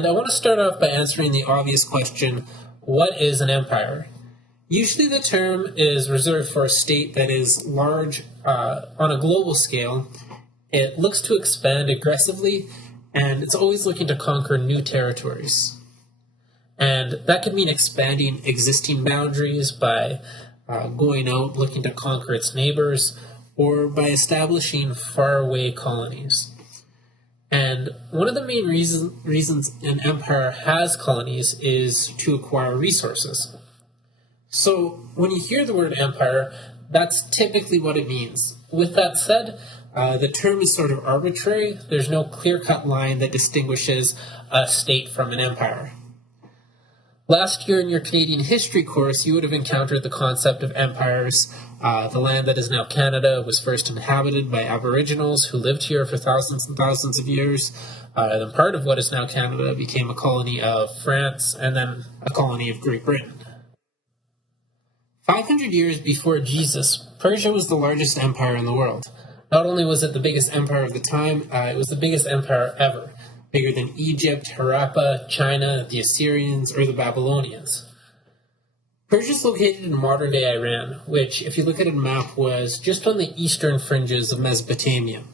And I want to start off by answering the obvious question, what is an empire? Usually the term is reserved for a state that is large on a global scale. It looks to expand aggressively, and it's always looking to conquer new territories. And that could mean expanding existing boundaries by going out looking to conquer its neighbors, or by establishing faraway colonies. And one of the main reasons an empire has colonies is to acquire resources. So when you hear the word empire, that's typically what it means. With that said, the term is sort of arbitrary. There's no clear-cut line that distinguishes a state from an empire. Last year in your Canadian history course, you would have encountered the concept of empires. The land that is now Canada was first inhabited by Aboriginals who lived here for thousands and thousands of years. Then part of what is now Canada became a colony of France and then a colony of Great Britain. 500 years before Jesus, Persia was the largest empire in the world. Not only was it the biggest empire of the time, it was the biggest empire ever, bigger than Egypt, Harappa, China, the Assyrians, or the Babylonians. Persia is located in modern-day Iran, which, if you look at a map, was just on the eastern fringes of Mesopotamia.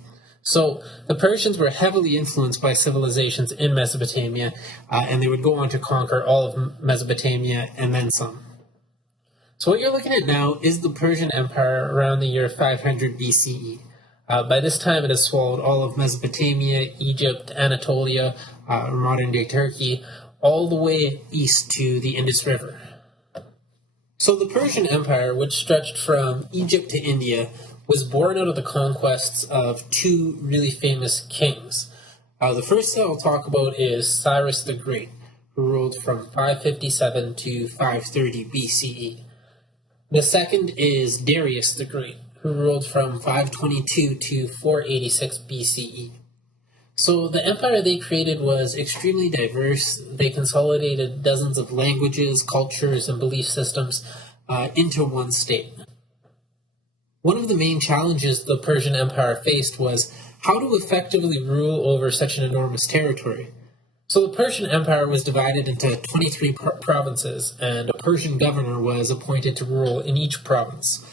So the Persians were heavily influenced by civilizations in Mesopotamia, and they would go on to conquer all of Mesopotamia and then some. So what you're looking at now is the Persian Empire around the year 500 BCE. By this time, it has swallowed all of Mesopotamia, Egypt, Anatolia, or modern-day Turkey, all the way east to the Indus River. So the Persian Empire, which stretched from Egypt to India, was born out of the conquests of two really famous kings. The first that I'll talk about is Cyrus the Great, who ruled from 557 to 530 BCE. The second is Darius the Great, who ruled from 522 to 486 BCE. So the empire they created was extremely diverse. They consolidated dozens of languages, cultures, and belief systems into one state. One of the main challenges the Persian Empire faced was how to effectively rule over such an enormous territory. So the Persian Empire was divided into 23 provinces, and a Persian governor was appointed to rule in each province.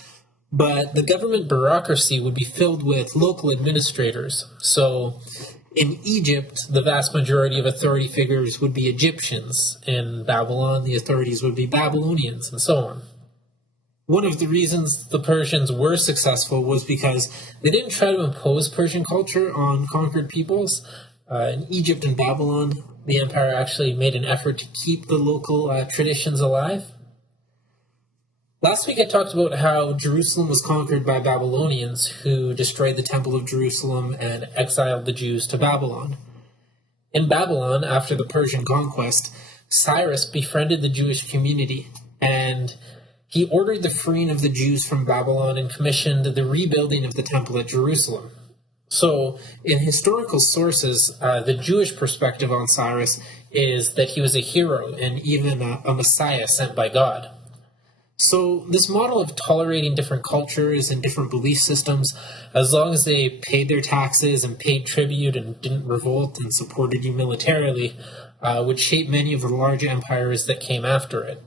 But the government bureaucracy would be filled with local administrators. So in Egypt, the vast majority of authority figures would be Egyptians. In Babylon, the authorities would be Babylonians, and so on. One of the reasons the Persians were successful was because they didn't try to impose Persian culture on conquered peoples. In Egypt and Babylon, the empire actually made an effort to keep the local traditions alive. Last week I talked about how Jerusalem was conquered by Babylonians who destroyed the Temple of Jerusalem and exiled the Jews to Babylon. In Babylon, after the Persian conquest, Cyrus befriended the Jewish community, and he ordered the freeing of the Jews from Babylon and commissioned the rebuilding of the Temple at Jerusalem. So, in historical sources, the Jewish perspective on Cyrus is that he was a hero and even a messiah sent by God. So, this model of tolerating different cultures and different belief systems, as long as they paid their taxes and paid tribute and didn't revolt and supported you militarily, would shape many of the large empires that came after it.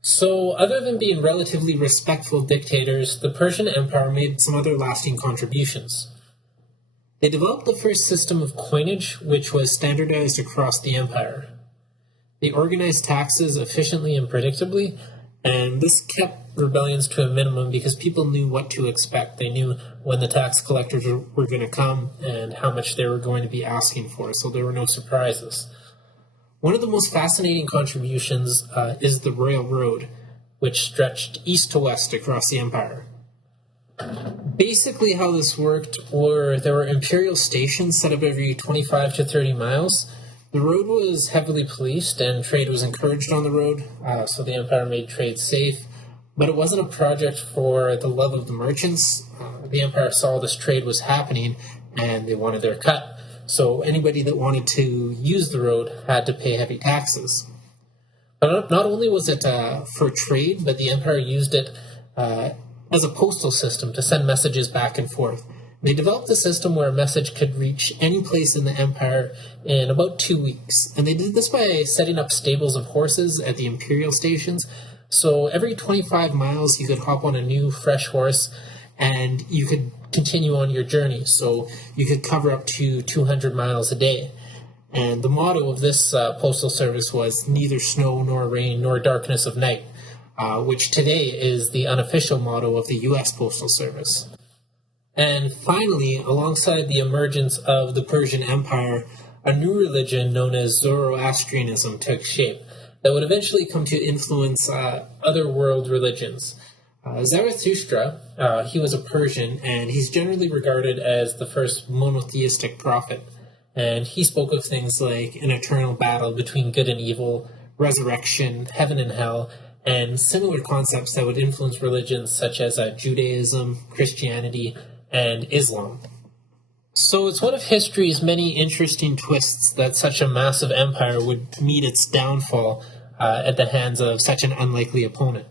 So, other than being relatively respectful dictators, the Persian Empire made some other lasting contributions. They developed the first system of coinage, which was standardized across the empire. They organized taxes efficiently and predictably, and this kept rebellions to a minimum because people knew what to expect. They knew when the tax collectors were going to come and how much they were going to be asking for, so there were no surprises. One of the most fascinating contributions is the railroad, which stretched east to west across the empire. Basically how this worked were there were imperial stations set up every 25 to 30 miles. The road was heavily policed and trade was encouraged on the road, so the empire made trade safe, but it wasn't a project for the love of the merchants. The empire saw this trade was happening and they wanted their cut. So anybody that wanted to use the road had to pay heavy taxes. But not only was it for trade, but the empire used it as a postal system to send messages back and forth. They developed a system where a message could reach any place in the empire in about 2 weeks. And they did this by setting up stables of horses at the imperial stations. So every 25 miles, you could hop on a new, fresh horse, and you could continue on your journey. So you could cover up to 200 miles a day. And the motto of this postal service was neither snow nor rain nor darkness of night, which today is the unofficial motto of the U.S. Postal Service. And finally, alongside the emergence of the Persian Empire, a new religion known as Zorro Extremism took shape that would eventually come to influence other world religions. Zarathustra, he was a Persian, and he's generally regarded as the first monotheistic prophet. And he spoke of things like an eternal battle between good and evil, resurrection, heaven and hell, and similar concepts that would influence religions such as Judaism, Christianity, and Islam. So it's one of history's many interesting twists that such a massive empire would meet its downfall at the hands of such an unlikely opponent.